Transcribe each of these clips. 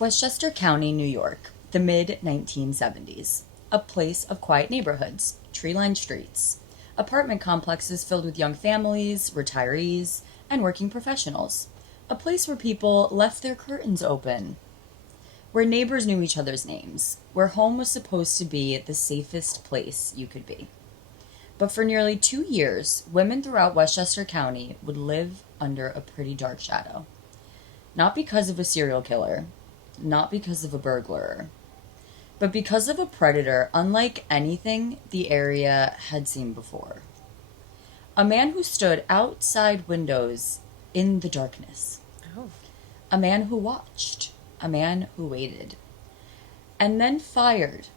Westchester County, New York, the mid-1970s. A place of quiet neighborhoods, tree-lined streets, apartment complexes filled with young families, retirees, and working professionals. A place where people left their curtains open. Where neighbors knew each other's names. Where home was supposed to be the safest place you could be. But for nearly 2 years, women throughout Westchester County would live under a pretty dark shadow. Not because of a serial killer, not because of a burglar, but because of a predator unlike anything the area had seen before. A man who stood outside windows in the darkness. Oh. A man who watched. A man who waited. And then fired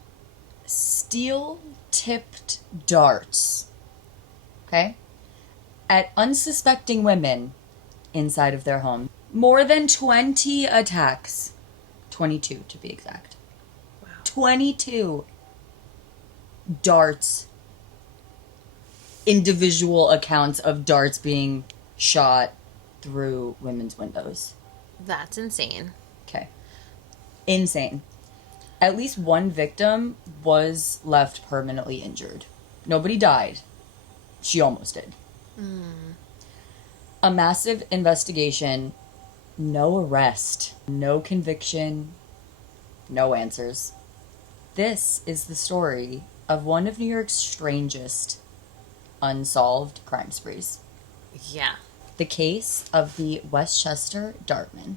steel-tipped darts, okay, at unsuspecting women inside of their home. More than 20 attacks. 22 to be exact. Wow. 22 darts. Individual accounts of darts being shot through women's windows. That's insane. Okay. Insane. At least one victim was left permanently injured. Nobody died. She almost did. A massive investigation. No arrest. No conviction. No answers. This is the story of one of New York's strangest unsolved crime sprees. Yeah. The case of the Westchester Dartman.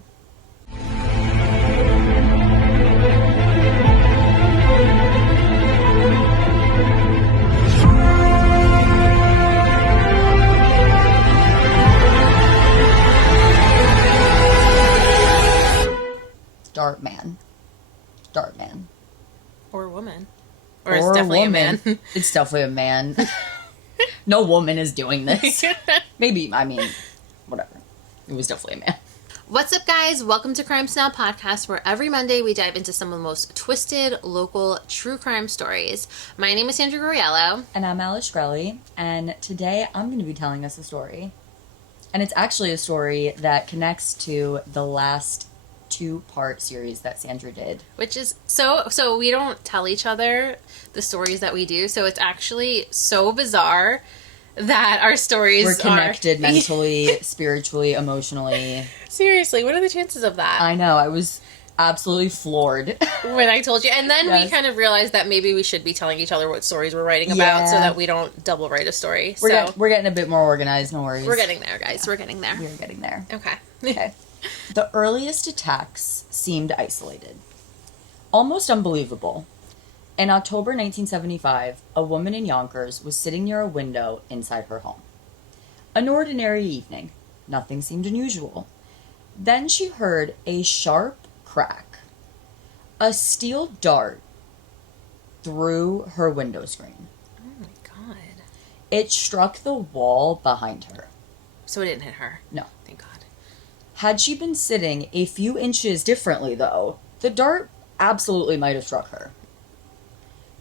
Dartman. Or woman. Or it's definitely a man. It's definitely a man. No woman is doing this. Maybe, I mean, whatever. It was definitely a man. What's up, guys? Welcome to Crime Snob podcast, where every Monday we dive into some of the most twisted local true crime stories. My name is Sandra Goriello. And I'm Alice Grelly, and today I'm going to be telling us a story. And it's actually a story that connects to the last 2-part series that Sandra did. Which is so we don't tell each other the stories that we do, so it's actually so bizarre that our stories We're connected mentally, spiritually, emotionally. Seriously, what are the chances of that? I know, I was absolutely floored. When I told you. And then Yes. we kind of realized that maybe we should be telling each other what stories we're writing about so that we don't double write a story. We're getting a bit more organized, no worries. We're getting there, guys. We're getting there. We're getting there. Okay. Okay. The earliest attacks seemed isolated. Almost unbelievable. In October 1975, a woman in Yonkers was sitting near a window inside her home. An ordinary evening. Nothing seemed unusual. Then she heard a sharp crack. A steel dart through her window screen. Oh my god. It struck the wall behind her. So it didn't hit her? No. Thank God. Had she been sitting a few inches differently, though, the dart absolutely might have struck her.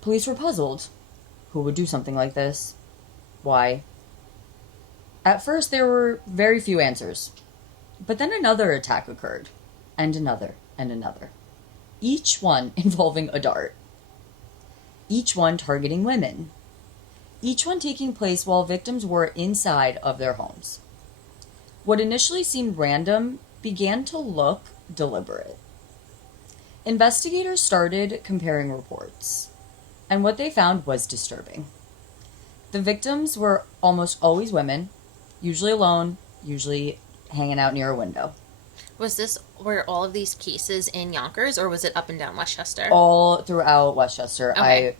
Police were puzzled. Who would do something like this? Why? At first, there were very few answers. But then another attack occurred. And another, and another. Each one involving a dart. Each one targeting women. Each one taking place while victims were inside of their homes. What initially seemed random began to look deliberate. Investigators started comparing reports, and what they found was disturbing. The victims were almost always women, usually alone, usually hanging out near a window. Were all of these cases in Yonkers, or was it up and down Westchester? All throughout Westchester. Okay.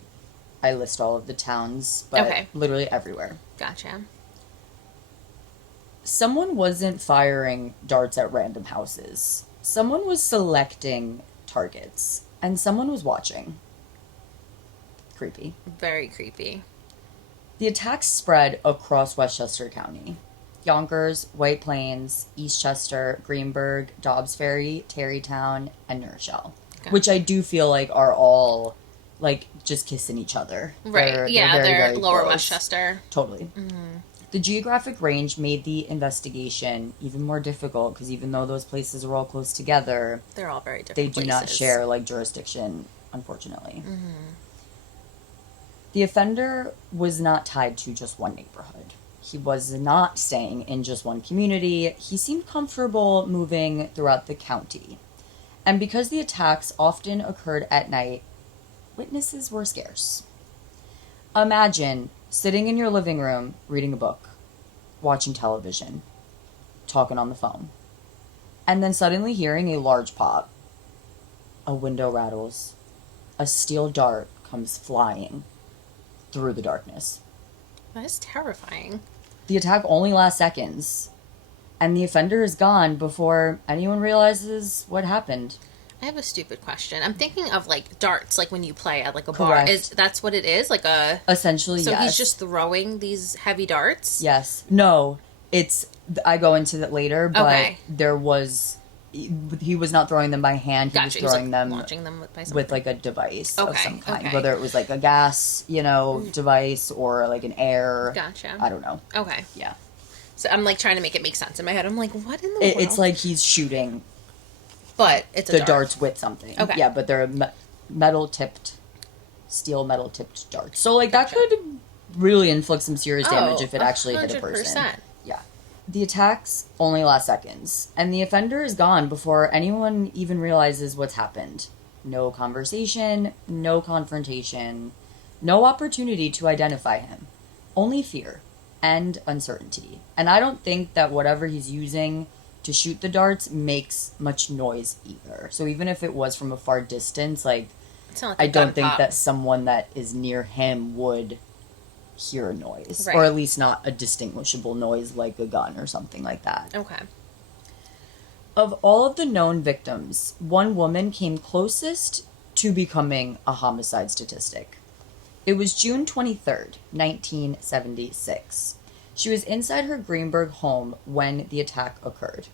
I list all of the towns, but literally everywhere. Gotcha. Someone wasn't firing darts at random houses. Someone was selecting targets, and someone was watching. Creepy. Very creepy. The attacks spread across Westchester County. Yonkers, White Plains, Eastchester, Greenburgh, Dobbs Ferry, Tarrytown, and New Rochelle. Okay. Which I do feel like are all, like, just kissing each other. Right. They're very, very lower close. Westchester. Totally. Mm-hmm. The geographic range made the investigation even more difficult because even though those places are all close together, they're all very different they do not places. share like jurisdiction, unfortunately. The offender was not tied to just one neighborhood. He was not staying in just one community. He seemed comfortable moving throughout the county. And because the attacks often occurred at night, witnesses were scarce. Imagine sitting in your living room, reading a book, watching television, talking on the phone, and then suddenly hearing a large pop. A window rattles. A steel dart comes flying through the darkness. That is terrifying. The attack only lasts seconds, and the offender is gone before anyone realizes what happened. I have a stupid question. I'm thinking of like darts, like when you play at like a Correct. bar. That's what it is? Like a Essentially, So yes. he's just throwing these heavy darts? Yes. No, it's... I go into that later, but Okay. there was... He was not throwing them by hand. He Gotcha. was throwing like them launching them by something. with like a device of Okay, some kind. okay. Whether it was like a gas, device or like an air. Gotcha. I don't know. Okay. Yeah. So I'm like trying to make it make sense in my head. I'm like, what in the world? It's like he's shooting But it's a the dart. darts with something. Okay. Yeah, but they're steel metal tipped darts. So like that could really inflict some serious damage if it actually hit a person. 100%. Yeah. The attacks only last seconds, and the offender is gone before anyone even realizes what's happened. No conversation, no confrontation, no opportunity to identify him. Only fear and uncertainty. And I don't think that whatever he's using to shoot the darts makes much noise either. So even if it was from a far distance, like, It's not like I a gun don't think pop. that someone that is near him would hear a noise. Right. Or at least not a distinguishable noise like a gun or something like that. Okay. Of all of the known victims, one woman came closest to becoming a homicide statistic. It was June 23rd, 1976. She was inside her Greenberg home when the attack occurred.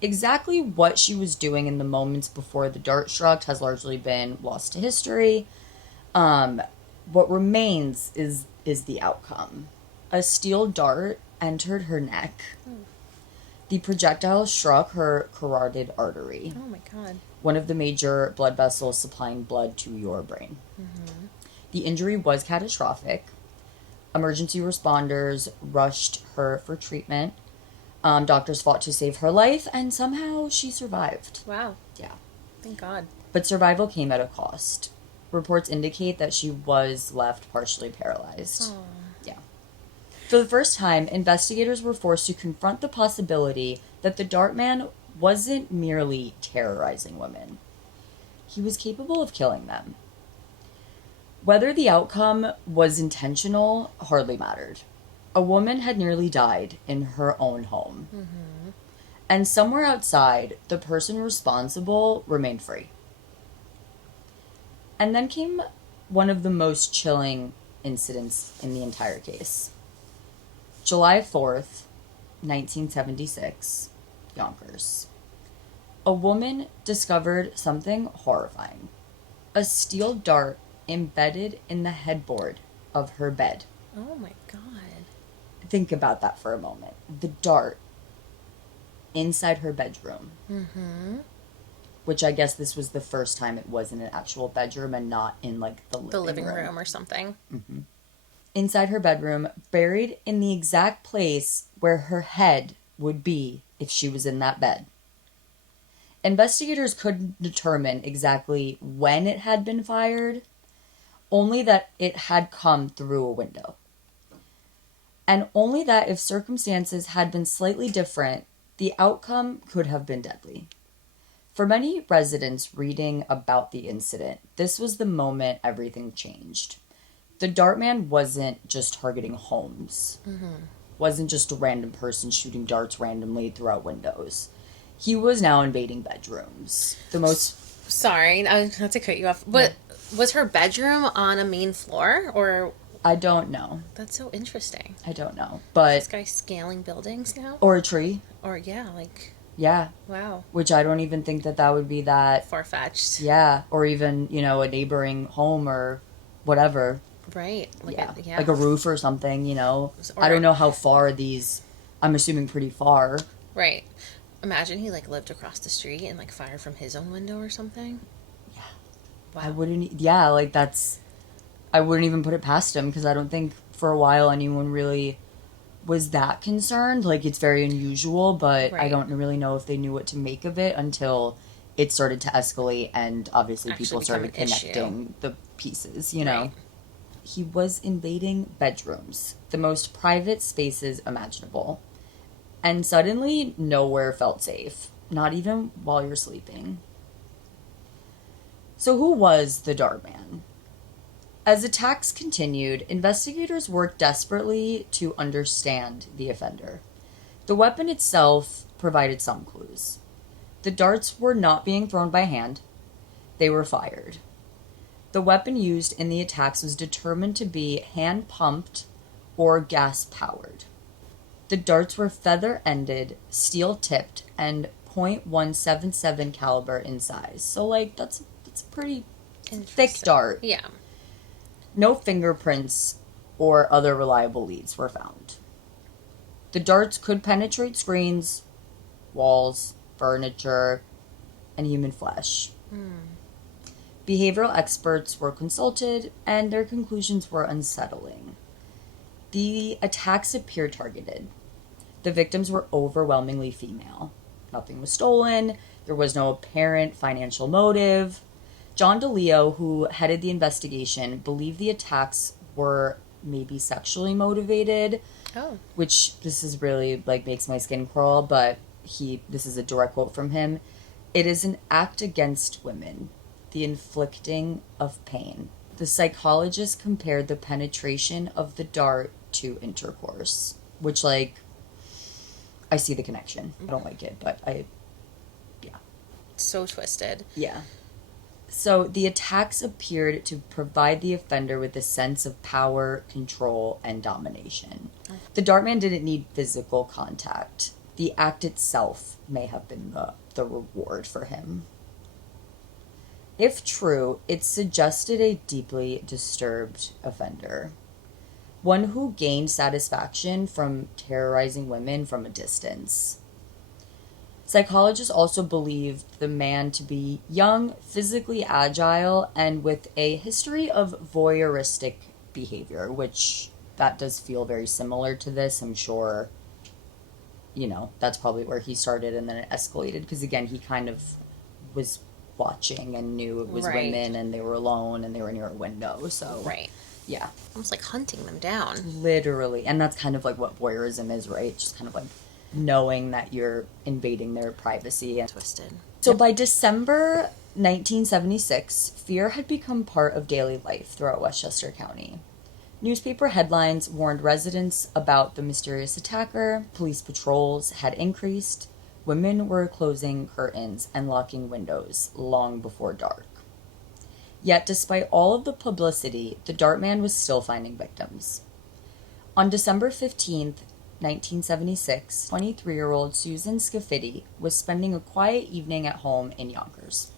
Exactly what she was doing in the moments before the dart struck has largely been lost to history. What remains is the outcome. A steel dart entered her neck. The projectile struck her carotid artery, Oh my god. one of the major blood vessels supplying blood to your brain. The injury was catastrophic. Emergency responders rushed her for treatment. Doctors fought to save her life, and somehow she survived. Wow. Yeah. Thank God. But survival came at a cost. Reports indicate that she was left partially paralyzed. Oh. Yeah. For the first time, investigators were forced to confront the possibility that the Dartman wasn't merely terrorizing women. He was capable of killing them. Whether the outcome was intentional hardly mattered. A woman had nearly died in her own home. And somewhere outside, the person responsible remained free. And then came one of the most chilling incidents in the entire case. July 4th, 1976, Yonkers. A woman discovered something horrifying. A steel dart embedded in the headboard of her bed. Oh my God. Think about that for a moment. The dart inside her bedroom. Mm-hmm. Which I guess this was the first time it was in an actual bedroom and not in, like, the living room. Or something. Mm-hmm. Inside her bedroom, buried in the exact place where her head would be if she was in that bed. Investigators couldn't determine exactly when it had been fired, only that it had come through a window. And only that if circumstances had been slightly different, the outcome could have been deadly. For many residents reading about the incident, this was the moment everything changed. The Dartman wasn't just targeting homes. Wasn't just a random person shooting darts randomly throughout windows. He was now invading bedrooms. The most... Sorry, not to cut you off, but was her bedroom on a main floor, or... I don't know. That's so interesting. I don't know. But... This guy's scaling buildings now? Or a tree. Or, yeah, like... Yeah. Wow. Which I don't even think that would be that... Far-fetched. Yeah. Or even, a neighboring home or whatever. Right. Like a roof or something, you know. Or, I don't know how far these, I'm assuming pretty far. Right. Imagine he, like, lived across the street and, like, fired from his own window or something. Yeah. Wow. I wouldn't even put it past him, because I don't think for a while anyone really was that concerned. Like, it's very unusual, but Right. I don't really know if they knew what to make of it until it started to escalate, and obviously people started connecting the pieces, you know. Right. He was invading bedrooms, the most private spaces imaginable, and suddenly nowhere felt safe, not even while you're sleeping. So who was the Dartman? As attacks continued, investigators worked desperately to understand the offender. The weapon itself provided some clues. The darts were not being thrown by hand, they were fired. The weapon used in the attacks was determined to be hand-pumped or gas-powered. The darts were feather-ended, steel-tipped, and .177 caliber in size. So, like, that's a pretty thick dart. Yeah. No fingerprints or other reliable leads were found. The darts could penetrate screens, walls, furniture, and human flesh. Behavioral experts were consulted, and their conclusions were unsettling. The attacks appeared targeted. The victims were overwhelmingly female. Nothing was stolen. There was no apparent financial motive. John DeLeo, who headed the investigation, believed the attacks were maybe sexually motivated. Oh. Which, this is really, like, makes my skin crawl, but this is a direct quote from him. "It is an act against women, the inflicting of pain." The psychologist compared the penetration of the dart to intercourse, which, like, I see the connection. I don't like it, but yeah. So twisted. Yeah. So the attacks appeared to provide the offender with a sense of power, control, and domination. The Dartman didn't need physical contact. The act itself may have been the reward for him. If true, it suggested a deeply disturbed offender. One who gained satisfaction from terrorizing women from a distance. Psychologists also believed the man to be young, physically agile, and with a history of voyeuristic behavior, which that does feel very similar to this. I'm sure, you know, that's probably where he started, and then it escalated, because again, he kind of was watching and knew it was women, and they were alone, and they were near a window, so... Right. Yeah. Almost like hunting them down. Literally. And that's kind of like what voyeurism is, right? Just kind of like knowing that you're invading their privacy. And Twisted. So by December 1976, fear had become part of daily life throughout Westchester County. Newspaper headlines warned residents about the mysterious attacker, police patrols had increased, women were closing curtains and locking windows long before dark. Yet, despite all of the publicity, the Dartman was still finding victims. On December 15th, 1976, 23-year-old Susan Scafidi was spending a quiet evening at home in Yonkers.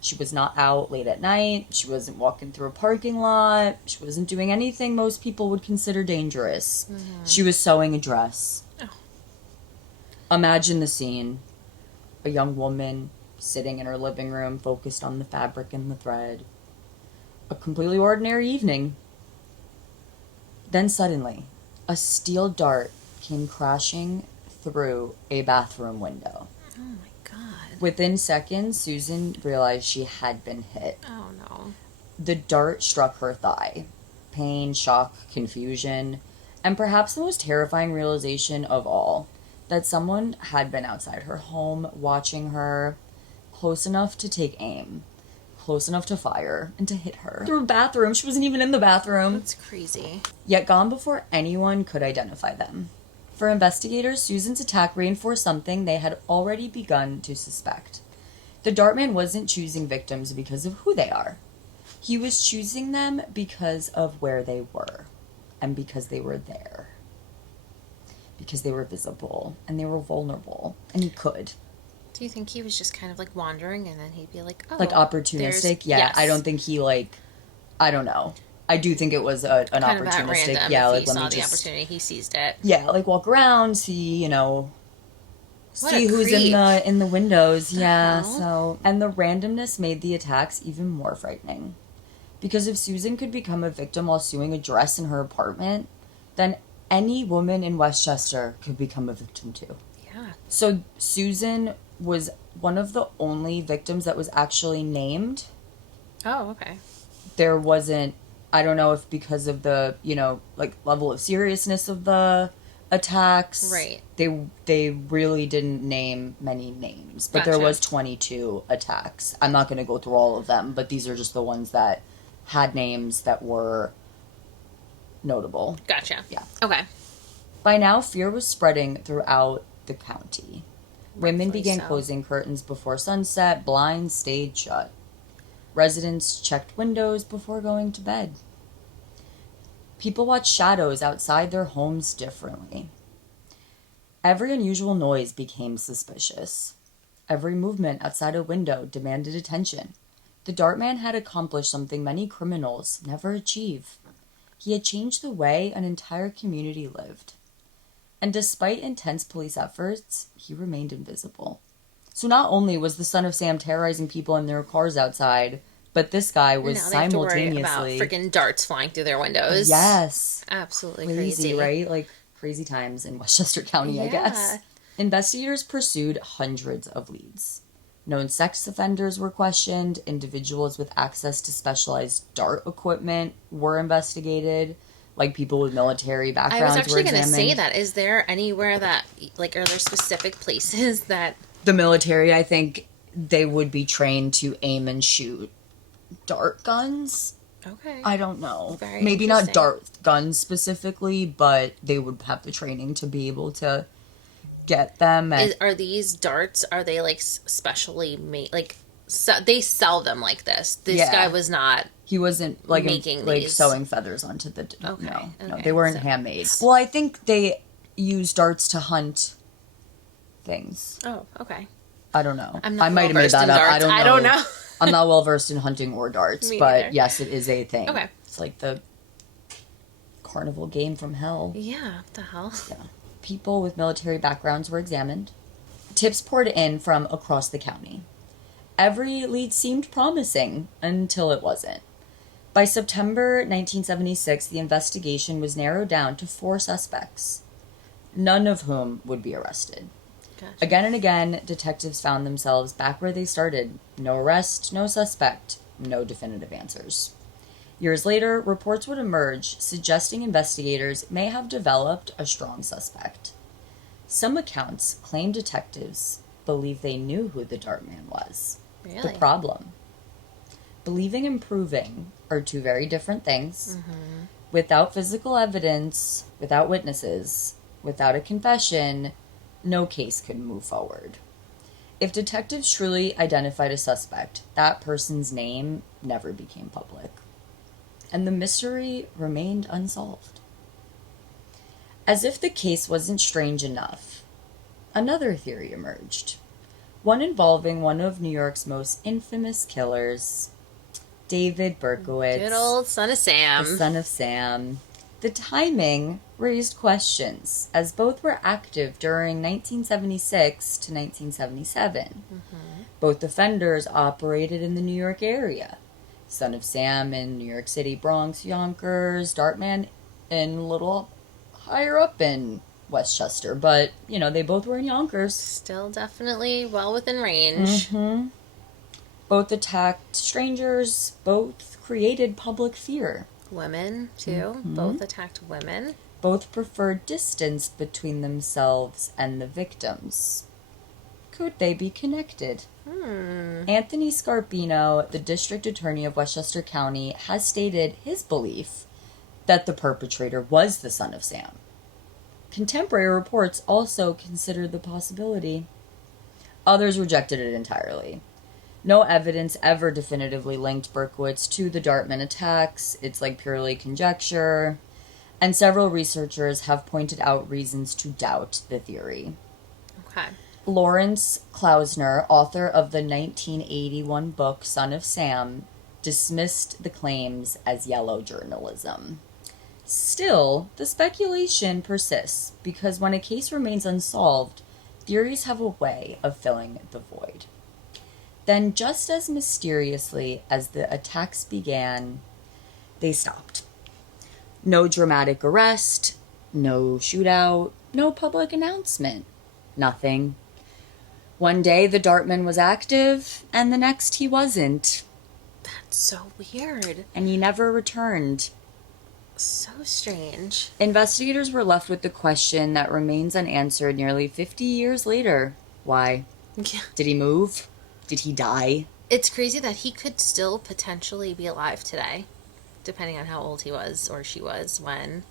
She was not out late at night, she wasn't walking through a parking lot, she wasn't doing anything most people would consider dangerous. She was sewing a dress. Oh. Imagine the scene. A young woman sitting in her living room, focused on the fabric and the thread. A completely ordinary evening. Then suddenly, a steel dart came crashing through a bathroom window. Oh my god. Within seconds, Susan realized she had been hit. Oh no. The dart struck her thigh. Pain, shock, confusion, and perhaps the most terrifying realization of all, that someone had been outside her home, watching her, close enough to take aim, close enough to fire, and to hit her. Through a bathroom. She wasn't even in the bathroom. That's crazy. Yet gone before anyone could identify them. For investigators, Susan's attack reinforced something they had already begun to suspect. The Dartman wasn't choosing victims because of who they are. He was choosing them because of where they were, and because they were there. Because they were visible, and they were vulnerable, and he could. Do you think he was just kind of like wandering and then he'd be like, oh. Like opportunistic? Yeah, yes. I don't think he I don't know. I do think it was an kind of at opportunistic. random. Yeah, If like he let saw me the just opportunity, he seized it. yeah, like walk around, see What see a who's creep. in the windows. The Yeah, hell? so and the randomness made the attacks even more frightening. Because if Susan could become a victim while suing a dress in her apartment, then any woman in Westchester could become a victim too. Yeah. So Susan was one of the only victims that was actually named. Oh, okay. There wasn't, I don't know if because of the, like level of seriousness of the attacks. Right. They really didn't name many names, but there Gotcha. was 22 attacks. I'm not going to go through all of them, but these are just the ones that had names that were notable. Gotcha. Yeah. Okay. By now, fear was spreading throughout the county. Women Rightfully began so. closing curtains before sunset, blinds stayed shut. Residents checked windows before going to bed. People watched shadows outside their homes differently. Every unusual noise became suspicious. Every movement outside a window demanded attention. The Dartman had accomplished something many criminals never achieve. He had changed the way an entire community lived. And despite intense police efforts, he remained invisible. So not only was the son of Sam terrorizing people in their cars outside, but this guy was Now they have to worry about simultaneously... freaking darts flying through their windows. Yes. Absolutely Crazy, crazy. right? Like, crazy times in Westchester County, I guess. Investigators pursued hundreds of leads. Known sex offenders were questioned. Individuals with access to specialized dart equipment were investigated. Like, people with military backgrounds were I was actually going to examined. say that. Is there anywhere that, like, are there specific places that... The military, I think, they would be trained to aim and shoot dart guns. Okay. I don't know. Very Maybe not interesting. dart guns specifically, but they would have the training to be able to get them. And Are these darts, are they, like, specially made? Like, they sell them like this. This Yeah. guy was not... he wasn't like making like these. sewing feathers onto the Okay, no, okay, they weren't so- handmade. Well, I think they use darts to hunt things. Oh, okay. I don't know. I'm not I might have made well-versed in that up. darts. I don't know. I don't know. I'm not well versed in hunting or darts, Me but neither. yes, it is a thing. Okay. It's like the carnival game from hell. Yeah, what the hell? Yeah. People with military backgrounds were examined. Tips poured in from across the county. Every lead seemed promising until it wasn't. By September 1976, the investigation was narrowed down to 4 suspects, none of whom would be arrested. Gotcha. Again and again, detectives found themselves back where they started. No arrest, no suspect, no definitive answers. Years later, reports would emerge suggesting investigators may have developed a strong suspect. Some accounts claim detectives believe they knew who the Dartman was. Really? The problem: believing and proving are 2 very different things. Mm-hmm. Without physical evidence, without witnesses, without a confession, no case could move forward. If detectives truly identified a suspect, that person's name never became public. And the mystery remained unsolved. As if the case wasn't strange enough, another theory emerged. One involving one of New York's most infamous killers, David Berkowitz. Good old son of Sam. The son of Sam. The timing raised questions, as both were active during 1976 to 1977. Mm-hmm. Both offenders operated in the New York area. Son of Sam in New York City, Bronx, Yonkers, Dartman in a little higher up in Westchester. But, they both were in Yonkers. Still definitely well within range. Mm-hmm. Both attacked strangers, both created public fear. Women, too. Mm-hmm. Both attacked women. Both preferred distance between themselves and the victims. Could they be connected? Anthony Scarpino, the district attorney of Westchester County, has stated his belief that the perpetrator was the son of Sam. Contemporary reports also considered the possibility. Others rejected it entirely. No evidence ever definitively linked Berkowitz to the Dartman attacks. It's like purely conjecture. And several researchers have pointed out reasons to doubt the theory. Okay. Lawrence Klausner, author of the 1981 book Son of Sam, dismissed the claims as yellow journalism. Still, the speculation persists because when a case remains unsolved, theories have a way of filling the void. Then, just as mysteriously as the attacks began, they stopped. No dramatic arrest, no shootout, no public announcement. Nothing. One day the Dartman was active, and the next he wasn't. That's so weird. And he never returned. So strange. Investigators were left with the question that remains unanswered nearly 50 years later. Why? Yeah. Did he move? Did he die? It's crazy that he could still potentially be alive today, depending on how old he was or she was when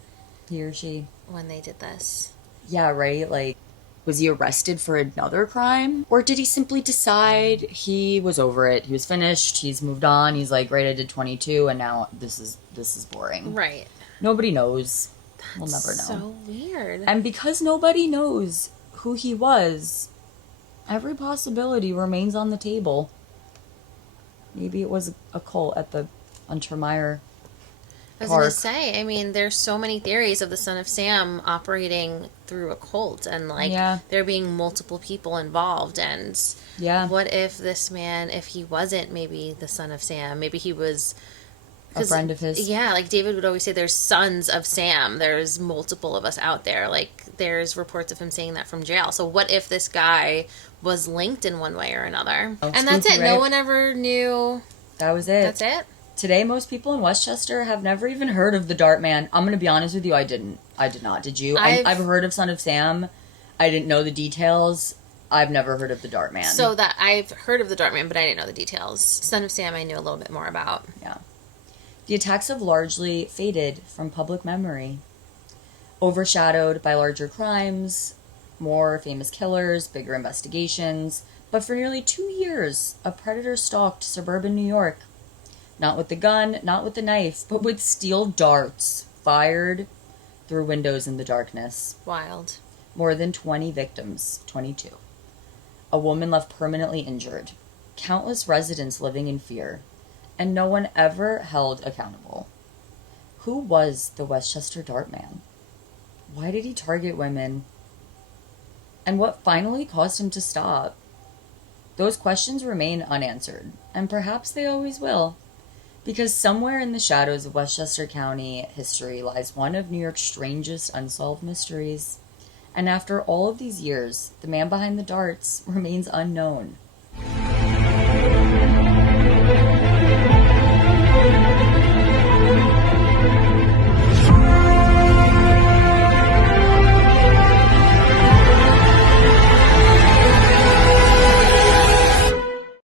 He or she. when they did this. Yeah, right? Like, was he arrested for another crime? Or did he simply decide he was over it? He was finished. He's moved on. He's like, right, I did 22, and now this is boring. Right. Nobody knows. We'll never know. So weird. And because nobody knows who he was, every possibility remains on the table. Maybe it was a cult at the Untermeyer I was Park. going to say, I mean, there's so many theories of the Son of Sam operating through a cult and, like, there being multiple people involved. And what if this man, if he wasn't maybe the Son of Sam, maybe he was a friend of his? Yeah, like David would always say, there's sons of Sam. There's multiple of us out there. Like, there's reports of him saying that from jail. So what if this guy was linked in one way or another? Oh, and that's it. Right? No one ever knew. That was it. That's it? Today, most people in Westchester have never even heard of the Dartman. I'm going to be honest with you, I did not. Did you? I've heard of Son of Sam. I didn't know the details. I've never heard of the Dartman. So that I've heard of the Dartman, but I didn't know the details. Son of Sam I knew a little bit more about. Yeah. The attacks have largely faded from public memory, overshadowed by larger crimes, more famous killers, bigger investigations. But for nearly 2 years, a predator stalked suburban New York. Not with the gun, not with the knife, but with steel darts fired through windows in the darkness. Wild. More than 20 victims, 22. A woman left permanently injured. Countless residents living in fear. And no one ever held accountable. Who was the Westchester Dartman? Why did he target women? And what finally caused him to stop? Those questions remain unanswered, and perhaps they always will. Because somewhere in the shadows of Westchester County history lies one of New York's strangest unsolved mysteries. And after all of these years, the man behind the darts remains unknown.